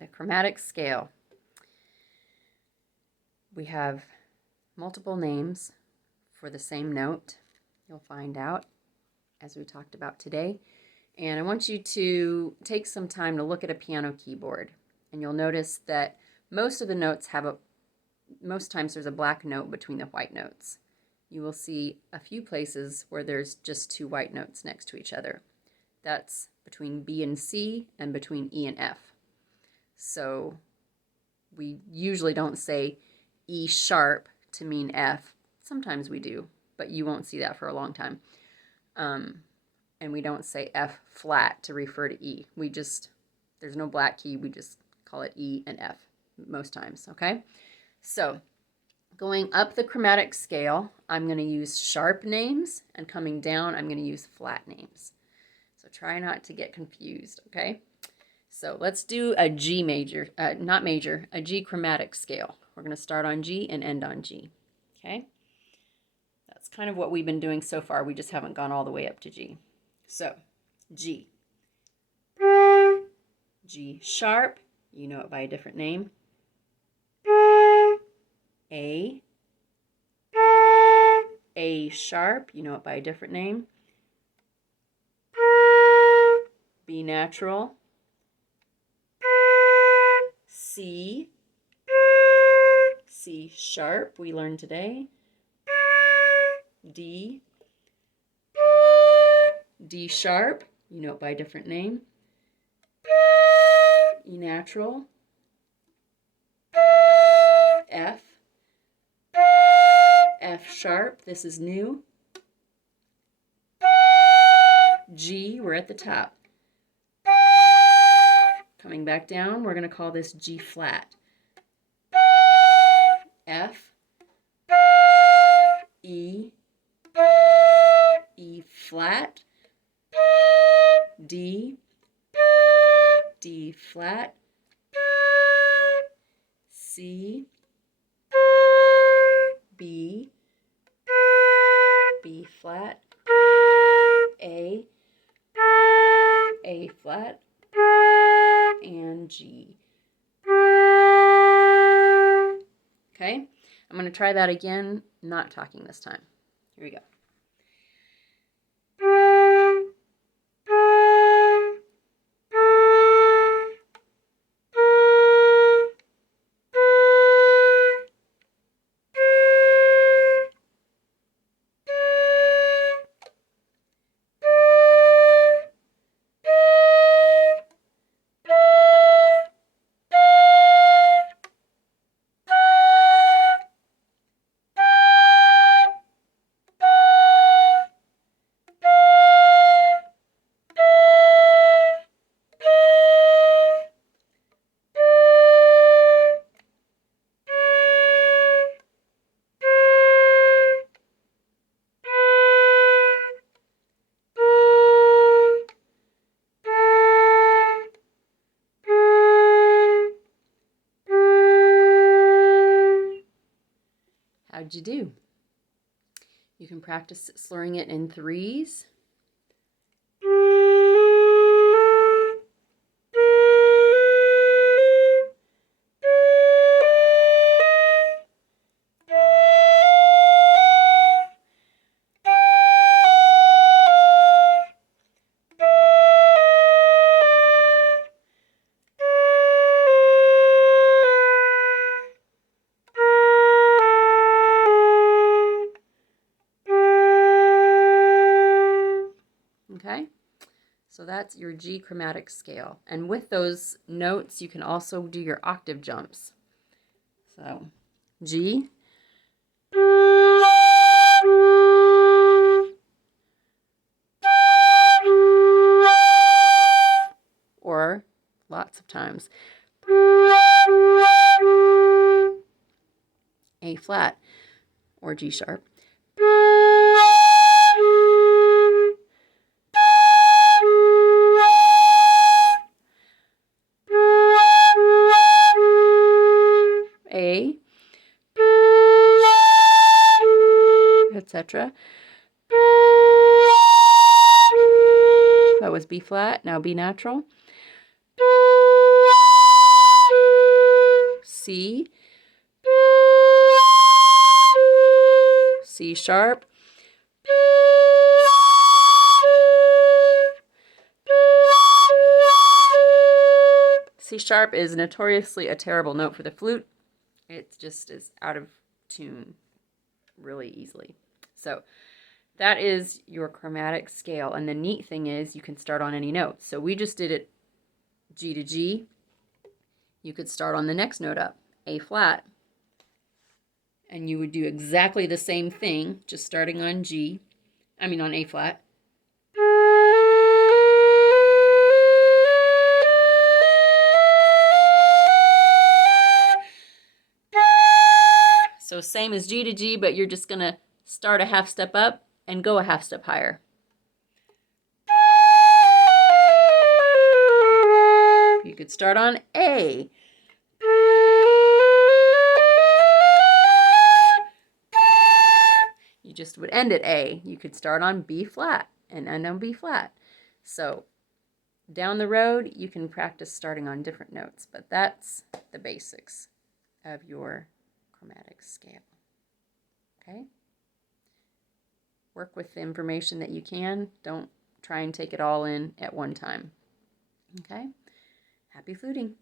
the chromatic scale. We have multiple names for the same note. You'll find out as we talked about today. And I want you to take some time to look at a piano keyboard. And you'll notice that most of the notes most times there's a black note between the white notes. You will see a few places where there's just two white notes next to each other. That's between B and C and between E and F. So we usually don't say E sharp to mean F. Sometimes we do, but you won't see that for a long time. And we don't say F flat to refer to E. There's no black key, we just call it E and F most times, okay? So going up the chromatic scale, I'm going to use sharp names, and coming down, I'm going to use flat names. So try not to get confused, okay? So let's do a G major, a G chromatic scale. We're going to start on G and end on G, okay? That's kind of what we've been doing so far. We just haven't gone all the way up to G. So, G. G sharp, you know it by a different name. A. A sharp, you know it by a different name. B natural. C. C sharp, we learned today. D. D sharp, you know it by a different name. E natural. F. F sharp, this is new. G, we're at the top. Coming back down, we're going to call this G flat. F. E. E flat. D. D flat. C. B. B flat. A. A flat. And G. Okay, I'm going to try that again, not talking this time. Here we go. How'd you do? You can practice slurring it in threes. Okay, so that's your G chromatic scale. And with those notes, you can also do your octave jumps. So, G. Or, lots of times, A flat or G sharp. A, etc. That was B flat, now B natural. C, C sharp, C sharp is notoriously a terrible note for the flute. It just is out of tune really easily. So that is your chromatic scale. And the neat thing is you can start on any note. So we just did it G to G. You could start on the next note up, A flat. And you would do exactly the same thing, just starting on on A flat. So same as G to G, but you're just going to start a half step up and go a half step higher. You could start on A. You just would end at A. You could start on B flat and end on B flat. So down the road, you can practice starting on different notes, but that's the basics of your chromatic scale. Okay? Work with the information that you can. Don't try and take it all in at one time. Okay? Happy fluting.